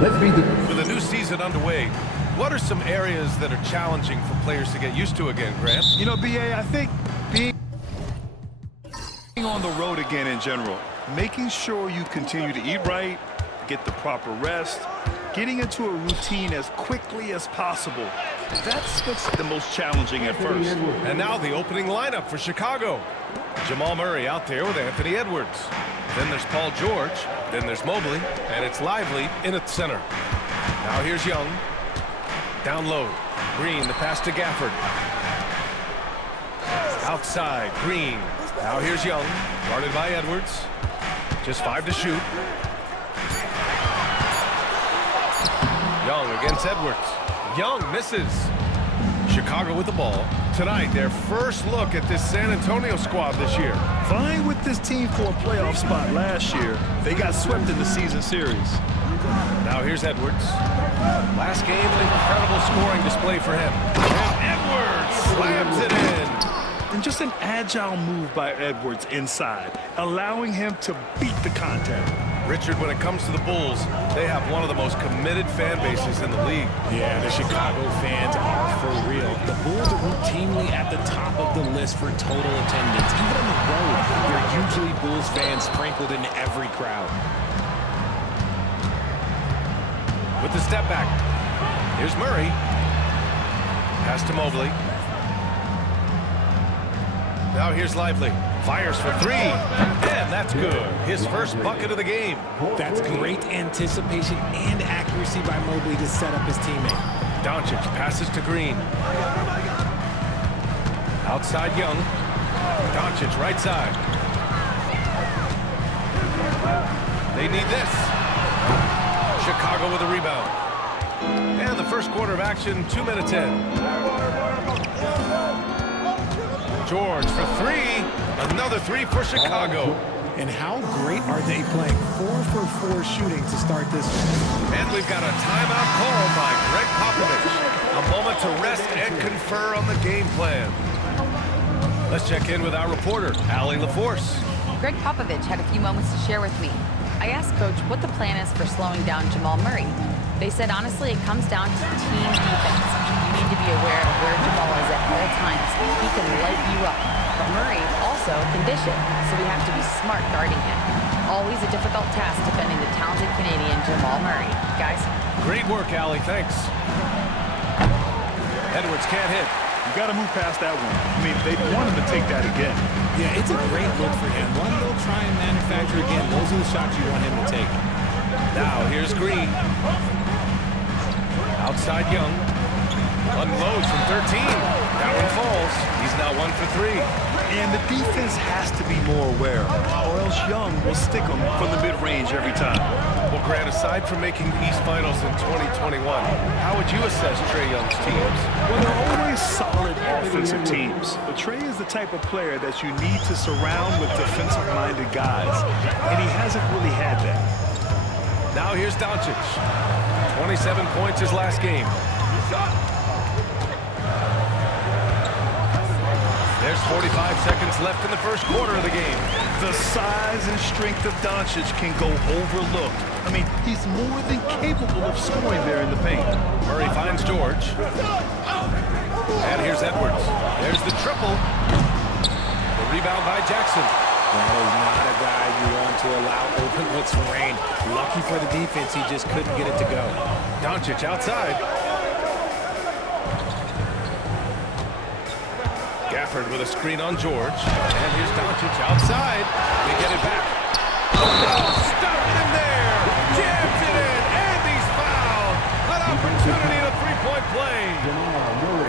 With a new season underway, what are some areas that are challenging for players to get used to again, Grant? You know, BA, I think being on the road again in general, making sure you continue to eat right, get the proper rest, getting into a routine as quickly as possible. That's what's the most challenging at first. And now the opening lineup for Chicago. Jamal Murray out there with Anthony Edwards. Then there's Paul George. Then there's Mobley. And it's Lively in at center. Now here's Young. Down low. Green, the pass to Gafford. Outside, Green. Now here's Young. Guarded by Edwards. Just 5 to shoot. Young against Edwards. Young misses. Chicago with the ball. Tonight, their first look at this San Antonio squad this year. Vying with this team for a playoff spot last year, they got swept in the season series. Now here's Edwards. Last game, an incredible scoring display for him. And Edwards slams it in. And just an agile move by Edwards inside, allowing him to beat the contact. Richard, when it comes to the Bulls, they have one of the most committed fan bases in the league. Yeah, the Chicago fans are for real. The Bulls are routinely at the top of the list for total attendance. Even on the road, there are usually Bulls fans sprinkled in every crowd. With the step back, here's Murray. Pass to Mobley. Now here's Lively. Fires for 3. And that's good. His first bucket of the game. That's great anticipation and accuracy by Mobley to set up his teammate. Doncic passes to Green. Outside Young. Doncic right side. They need this. Chicago with a rebound. And the first quarter of action, 2 minutes in. George for 3. Another 3 for Chicago. And how great are they playing? 4 for 4 shooting to start this one. And we've got a timeout call by Greg Popovich. A moment to rest and confer on the game plan. Let's check in with our reporter, Allie LaForce. Greg Popovich had a few moments to share with me. I asked Coach what the plan is for slowing down Jamal Murray. They said, honestly, it comes down to team defense. You need to be aware of where Jamal is at all times. He can light you up. But Murray also conditioned, so we have to be smart guarding him. Always a difficult task defending the talented Canadian Jamal Murray. Guys? Great work, Allie. Thanks. Edwards can't hit. You got to move past that one. I mean, they want him to take that again. Yeah, it's a great look for him. One they'll try and manufacture again. Those are the shots you want him to take. Now here's Green. Outside Young. Unloads from 13. That one falls. He's now 1 for 3. And the defense has to be more aware, or else Young will stick them from the mid-range every time. Well, Grant, aside from making the East Finals in 2021, how would you assess Trae Young's teams? Well, they're always solid offensive teams. But Trae is the type of player that you need to surround with defensive-minded guys, and he hasn't really had that. Now here's Doncic. 27 points his last game. There's 45 seconds left in the first quarter of the game. The size and strength of Doncic can go overlooked. I mean, he's more than capable of scoring there in the paint. Murray finds George. And here's Edwards. There's the triple. The rebound by Jackson. That is not a guy you want to allow open looks for rain. Lucky for the defense, he just couldn't get it to go. Doncic outside. Gafford with a screen on George. And here's Doncic outside. They get it back. Oh, stopping him there. Jams it in. And he's fouled. An opportunity at a three-point play.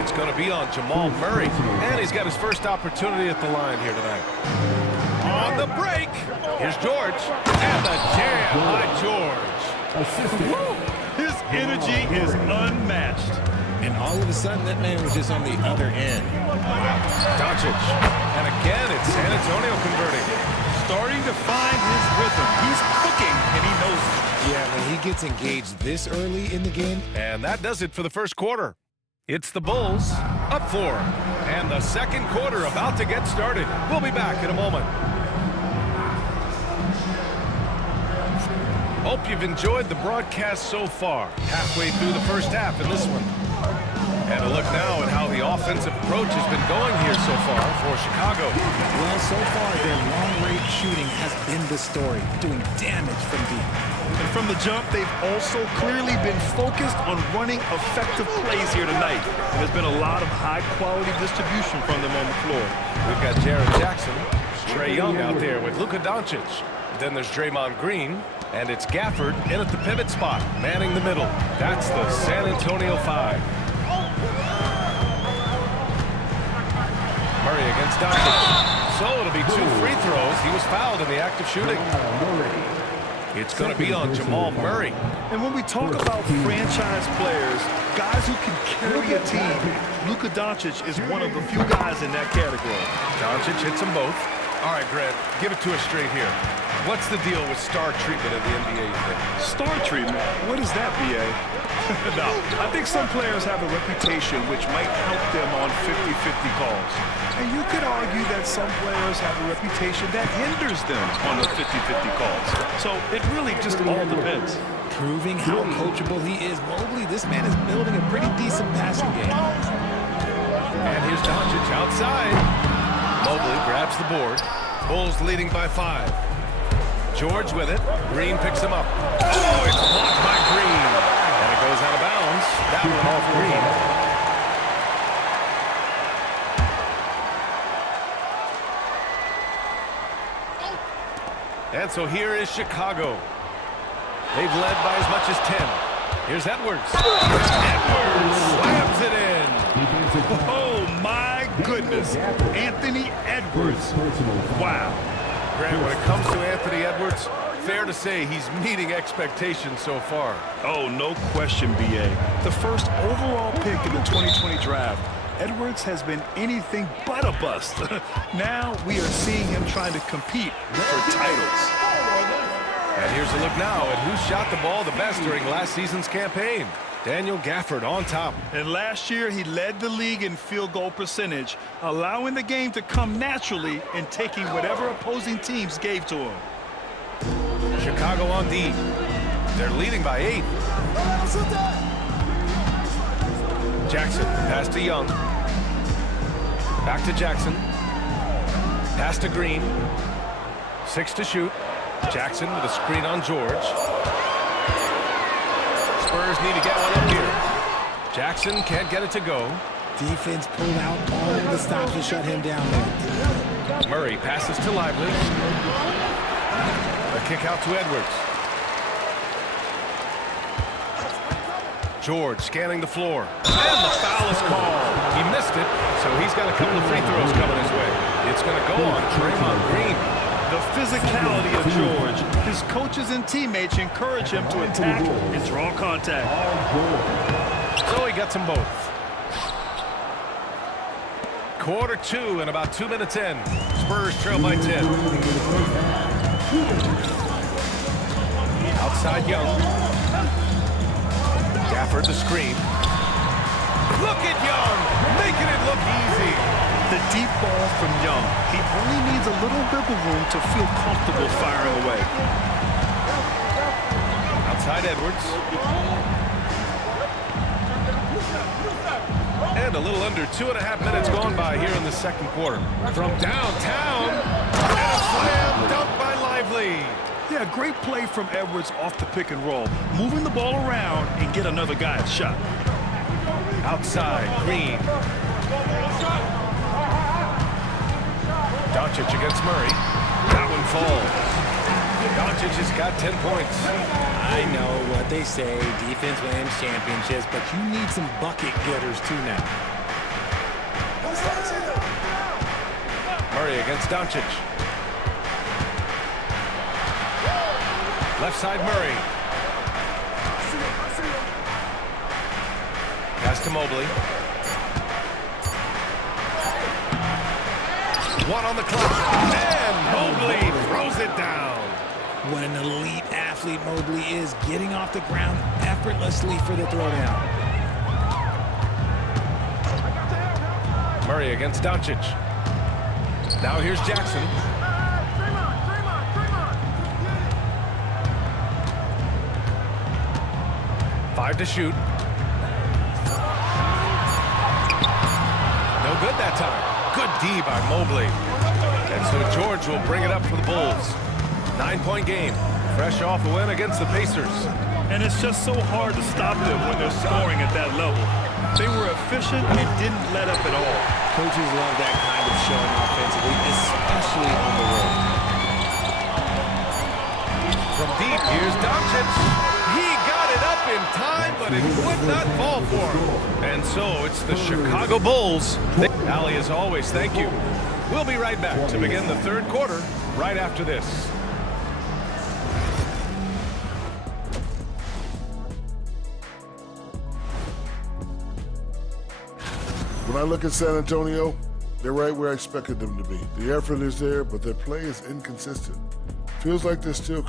It's going to be on Jamal Murray. And he's got his first opportunity at the line here tonight. On the break. Here's George. And the jam by George. His energy is unmatched. And all of a sudden, that man was just on the other end. Doncic. And again, it's San Antonio converting. Starting to find his rhythm. He's cooking, and he knows it. Yeah, when he gets engaged this early in the game. And that does it for the first quarter. It's the Bulls up 4. And the second quarter about to get started. We'll be back in a moment. Hope you've enjoyed the broadcast so far. Halfway through the first half in this one. And a look now at how the offensive approach has been going here so far for Chicago. Well, so far, their long-range shooting has been the story, doing damage from deep. And from the jump, they've also clearly been focused on running effective plays here tonight. And there's been a lot of high-quality distribution from them on the floor. We've got Jaren Jackson, Trae Young out there with Luka Doncic. Then there's Draymond Green, and it's Gafford in at the pivot spot, manning the middle. That's the San Antonio 5. Murray against Doncic. So it'll be 2 free throws. He was fouled in the act of shooting. It's going to be on Jamal Murray. And when we talk about franchise players, guys who can carry a team, Luka Doncic is one of the few guys in that category. Doncic hits them both. All right, Grant, give it to us straight here. What's the deal with star treatment in the NBA, you think? Star treatment? What is that, B.A.? No, I think some players have a reputation which might help them on 50-50 calls. And you could argue that some players have a reputation that hinders them on the 50-50 calls. So it really just all depends. Proving how coachable he is, Mobley, this man is building a pretty decent passing game. And here's Doncic outside. Mobley grabs the board. Bulls leading by 5. George with it. Green picks him up. Oh, it's blocked by Green. And it goes out of bounds. That one off Green. And so here is Chicago. They've led by as much as 10. Here's Edwards. Edwards slams it in. Oh, my goodness. Anthony Edwards. Wow. Grant, when it comes to Anthony Edwards, fair to say he's meeting expectations so far. Oh, no question, B.A. The first overall pick in the 2020 draft, Edwards has been anything but a bust. Now we are seeing him trying to compete for titles. And here's a look now at who shot the ball the best during last season's campaign. Daniel Gafford on top. And last year, he led the league in field goal percentage, allowing the game to come naturally and taking whatever opposing teams gave to him. Chicago on D. They're leading by 8. Jackson, pass to Young. Back to Jackson. Pass to Green. 6 to shoot. Jackson with a screen on George. Spurs need to get one up here. Jackson can't get it to go. Defense pulled out all the stops to shut him down there. Murray passes to Lively. A kick out to Edwards. George scanning the floor. And the foul is called. He missed it, so he's got a couple of free throws coming his way. It's going to go on Draymond Green. The physicality of George. His coaches and teammates encourage him to attack and draw contact. So he gets them both. Quarter 2 and about 2 minutes in. Spurs trail by 10. Outside Young. Gafford the screen. Look at Young, making it look easy. The deep ball from Young. He only needs a little wiggle room to feel comfortable firing away. Outside Edwards. And a little under 2.5 minutes gone by here in the second quarter. From downtown, and a slam dunk by Lively. Yeah, great play from Edwards off the pick and roll. Moving the ball around and get another guy a shot. Outside, Green. Doncic against Murray. That one falls. Doncic has got 10 points. I know what they say, defense wins championships, but you need some bucket getters too now. Murray against Doncic. Left side Murray. Pass to Mobley. 1 on the clock. And Mobley throws it down. What an elite athlete Mobley is, getting off the ground effortlessly for the throwdown. Murray against Doncic. Now here's Jackson. 5 to shoot. No good that time. Good D by Mobley. And so George will bring it up for the Bulls. 9-point game. Fresh off a win against the Pacers. And it's just so hard to stop them when they're scoring at that level. They were efficient and didn't let up at all. Coaches love that kind of showing offensively, especially on the road. From deep, here's Doncic. He got it up in time, but it would not fall for him. And so it's the Chicago Bulls. Allie, as always, thank you. We'll be right back to begin the third quarter right after this. When I look at San Antonio, they're right where I expected them to be. The effort is there, but their play is inconsistent. Feels like they're still...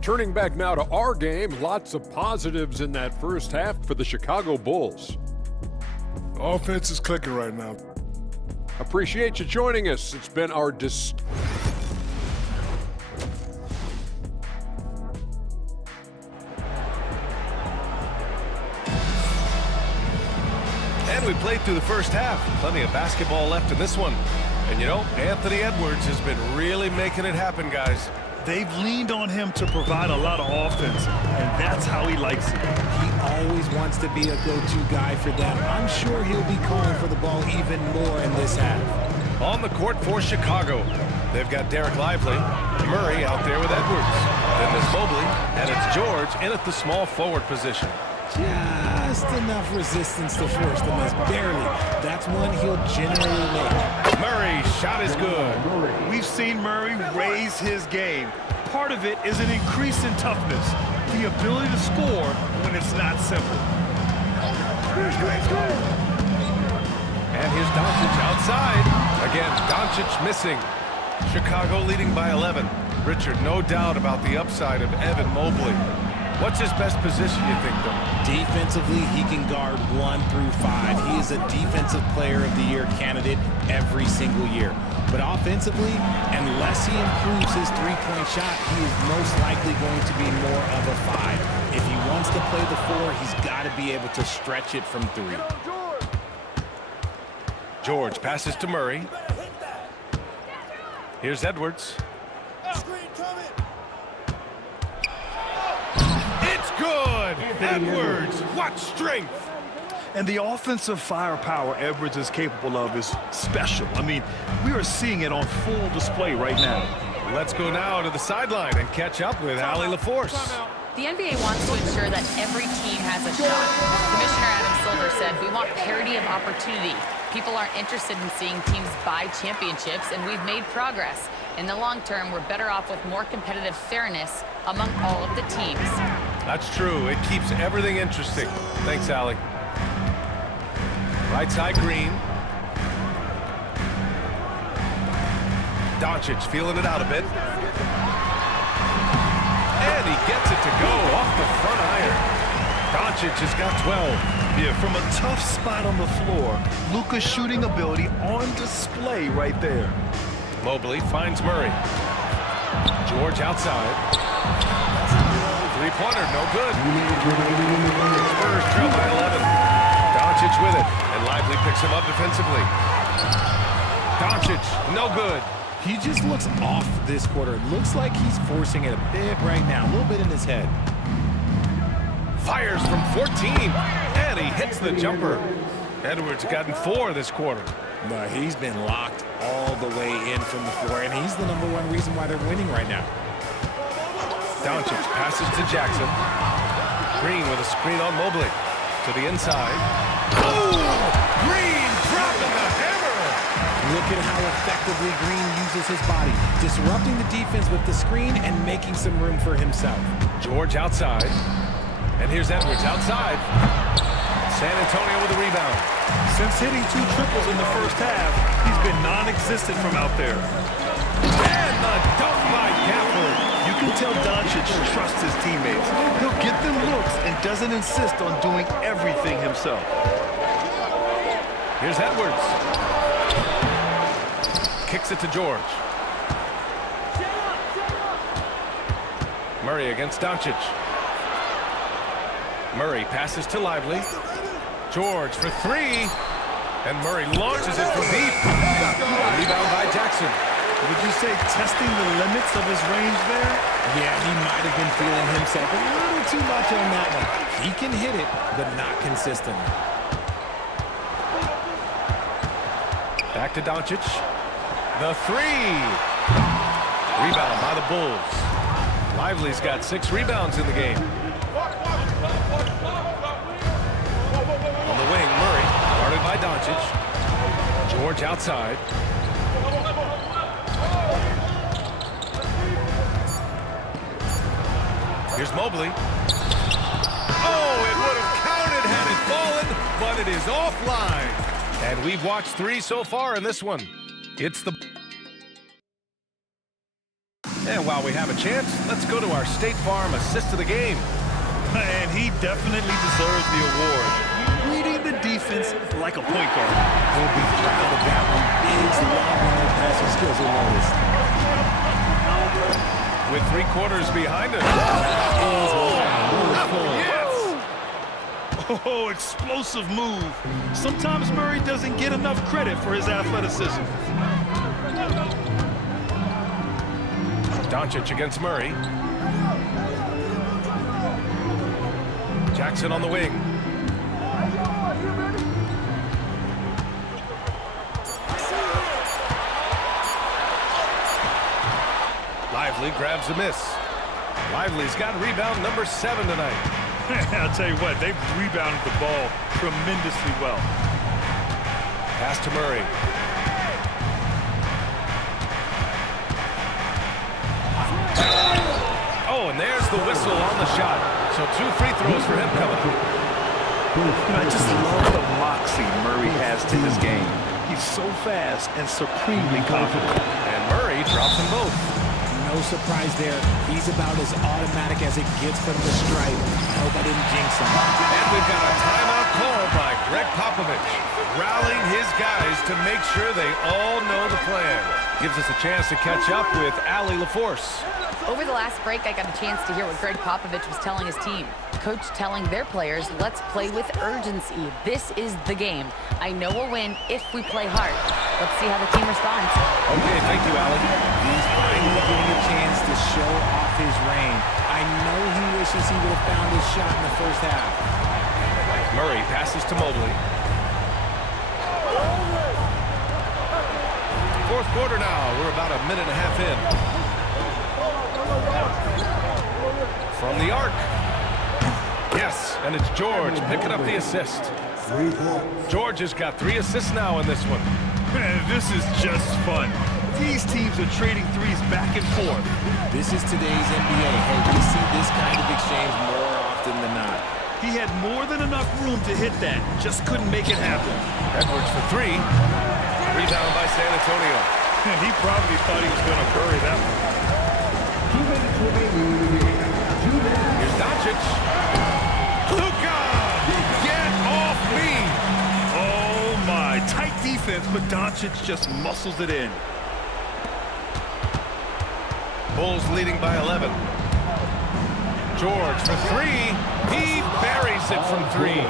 Turning back now to our game, lots of positives in that first half for the Chicago Bulls. Offense is clicking right now. Appreciate you joining us. It's been our And we played through the first half. Plenty of basketball left in this one. And you know, Anthony Edwards has been really making it happen, guys. They've leaned on him to provide a lot of offense, and that's how he likes it. He always wants to be a go-to guy for them. I'm sure he'll be calling for the ball even more in this half. On the court for Chicago, they've got Derek Lively, Murray out there with Edwards. Then there's Mobley, and it's George in at the small forward position. Just enough resistance to force the miss, barely. That's one he'll generally make. Murray, shot is good. We've seen Murray raise his game. Part of it is an increase in toughness, the ability to score when it's not simple. And here's Doncic outside. Again, Doncic missing. Chicago leading by 11. Richard, no doubt about the upside of Evan Mobley. What's his best position, you think, though? Defensively, he can guard 1 through 5. He is a Defensive Player of the Year candidate every single year. But offensively, unless he improves his three-point shot, he is most likely going to be more of a 5. If he wants to play the 4, he's got to be able to stretch it from 3. George passes to Murray. Here's Edwards. It's good! Edwards, what strength! And the offensive firepower Edwards is capable of is special. I mean, we are seeing it on full display right now. Let's go now to the sideline and catch up with Allie LaForce. The NBA wants to ensure that every team has a shot. Commissioner Adam Silver said, "We want parity of opportunity. People aren't interested in seeing teams buy championships, and we've made progress. In the long term, we're better off with more competitive fairness among all of the teams." That's true. It keeps everything interesting. Thanks, Allie. Right side, Green. Doncic feeling it out a bit. And he gets it to go off the front iron. Doncic has got 12. Yeah, from a tough spot on the floor, Luka's shooting ability on display right there. Mobley finds Murray. George outside. Three-pointer, no good. Spurs trail by 11. Doncic with it, and Lively picks him up defensively. Doncic, no good. He just looks off this quarter. It looks like he's forcing it a bit right now, a little bit in his head. Fires from 14, and he hits the jumper. Edwards gotten 4 this quarter. No, he's been locked all the way in from the floor, and he's the #1 reason why they're winning right now. Doncic passes to Jackson. Green with a screen on Mobley. To the inside. Oh! Green dropping the hammer! Look at how effectively Green uses his body, disrupting the defense with the screen and making some room for himself. George outside. And here's Edwards outside. San Antonio with a rebound. Since hitting 2 triples in the first half, he's been non-existent from out there. And the dunk by Gafford. You can tell Doncic trusts his teammates. He'll get them looks and doesn't insist on doing everything himself. Here's Edwards. Kicks it to George. Murray against Doncic. Murray passes to Lively. George for three. And Murray launches it from deep. Rebound by Jackson. Would you say testing the limits of his range there? Yeah, he might have been feeling himself a little too much on that one. He can hit it, but not consistently. Back to Doncic. The three. Rebound by the Bulls. Lively's got 6 rebounds in the game. On the wing, Murray, guarded by Doncic. George outside. Here's Mobley. Oh, it would have counted had it fallen, but it is offline. And we've watched 3 so far in this one. It's the... And while we have a chance, let's go to our State Farm assist of the game. And he definitely deserves the award. Reading the defense like a point guard. He'll be proud of that one. Big long when their passing skills are noticed. With 3 quarters behind us. Yes! Oh, explosive move. Sometimes Murray doesn't get enough credit for his athleticism. Doncic against Murray. Jackson on the wing. Lively grabs a miss. Lively's got rebound number 7 tonight. I'll tell you what, they've rebounded the ball tremendously well. Pass to Murray. Oh, and there's the whistle on the shot. So 2 free throws for him coming up. I just love the moxie Murray has to his game. He's so fast and supremely confident. And Murray drops them both. No surprise there. He's about as automatic as it gets from the stripe. I hope I didn't jinx him. And we've got a timeout called by Greg Popovich, rallying his guys to make sure they all know the plan. Gives us a chance to catch up with Allie LaForce. Over the last break, I got a chance to hear what Greg Popovich was telling his team. Coach telling their players, let's play with urgency. This is the game. I know we'll win if we play hard. Let's see how the team responds. Okay, thank you, Allie. He's finally getting a chance to show off his range. I know he wishes he would have found his shot in the first half. Murray passes to Mobley. Fourth quarter now. We're about a minute and a half in. From the arc. Yes, and it's George picking up the assist. George has got 3 assists now in this one. Man, this is just fun. These teams are trading threes back and forth. This is today's NBA. Hey, we see this kind of exchange more often than not. He had more than enough room to hit that, just couldn't make it happen. Edwards for 3. Rebound by San Antonio. He probably thought he was going to bury that one. Here's Doncic. Luka! Get off me! Oh my, tight defense, but Doncic just muscles it in. Bulls leading by 11. George for 3. He buries it from 3.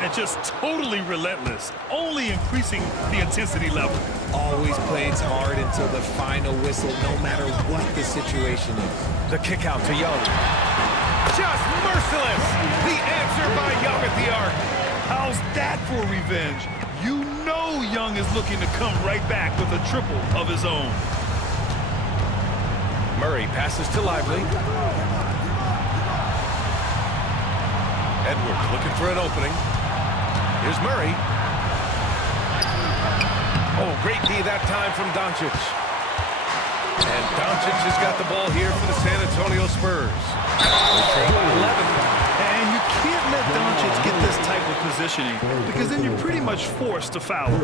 And just totally relentless, only increasing the intensity level. Always plays hard until the final whistle, no matter what the situation is. The kick out to Young. Just merciless! The answer by Young at the arc. How's that for revenge? You know Young is looking to come right back with a triple of his own. Murray passes to Lively. Edwards looking for an opening. Here's Murray. Oh, great D that time from Doncic. And Doncic has got the ball here for the San Antonio Spurs. They trail by 11. And you can't let Doncic get this type of positioning because then you're pretty much forced to foul.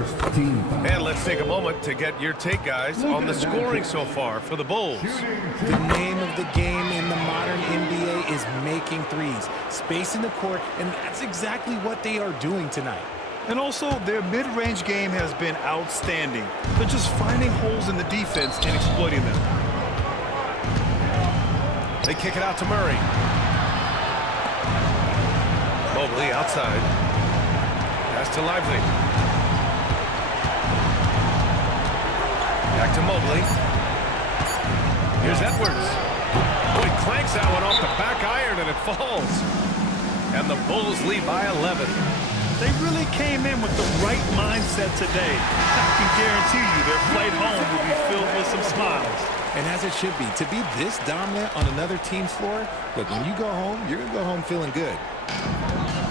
And let's take a moment to get your take, guys, on the scoring so far for the Bulls. The name of the game in the modern NBA is making threes, spacing the court, and that's exactly what they are doing tonight. And also, their mid-range game has been outstanding. They're just finding holes in the defense and exploiting them. They kick it out to Murray. Mobley outside. Pass to Lively. Back to Mobley. Here's Edwards. Boy, clanks that one off the back iron and it falls. And the Bulls lead by 11. They really came in with the right mindset today. I can guarantee you their flight home will be filled with some smiles. And as it should be, to be this dominant on another team's floor, look, when you go home, you're going to go home feeling good.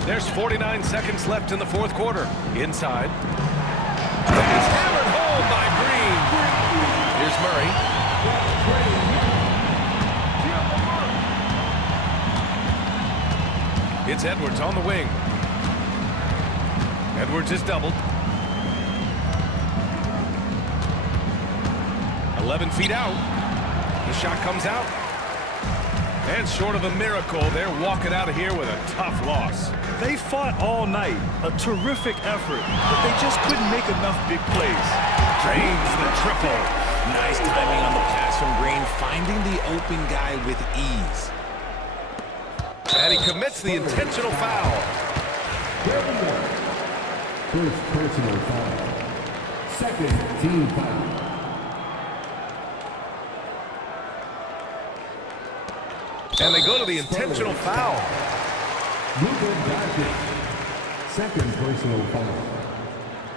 There's 49 seconds left in the fourth quarter. Inside. It's hammered home by Green. Here's Murray. It's Edwards on the wing. Edwards is doubled. 11 feet out. The shot comes out. And short of a miracle, they're walking out of here with a tough loss. They fought all night. A terrific effort. But they just couldn't make enough big plays. Drains the triple. Nice timing on the pass from Green, finding the open guy with ease. And he commits the intentional foul. First personal foul. Second team foul. And they go to the intentional foul. Moogle got it. Second personal foul.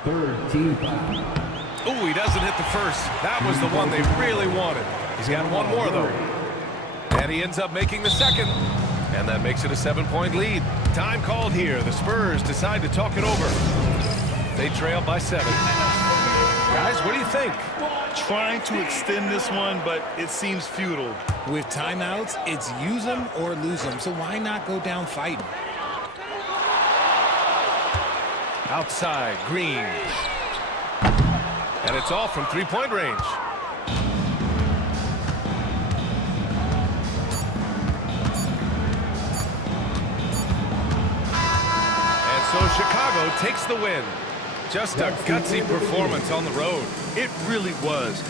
Third team foul. Ooh, he doesn't hit the first. That was the one they really wanted. He's got one more, though. And he ends up making the second. And that makes it a 7-point lead. Time called here. The Spurs decide to talk it over. They trail by 7. Guys, what do you think? Trying to extend this one, but it seems futile. With timeouts, it's use them or lose them, so why not go down fighting? Outside, Green. And it's all from three-point range. And so Chicago takes the win. Just a gutsy performance on the road. It really was.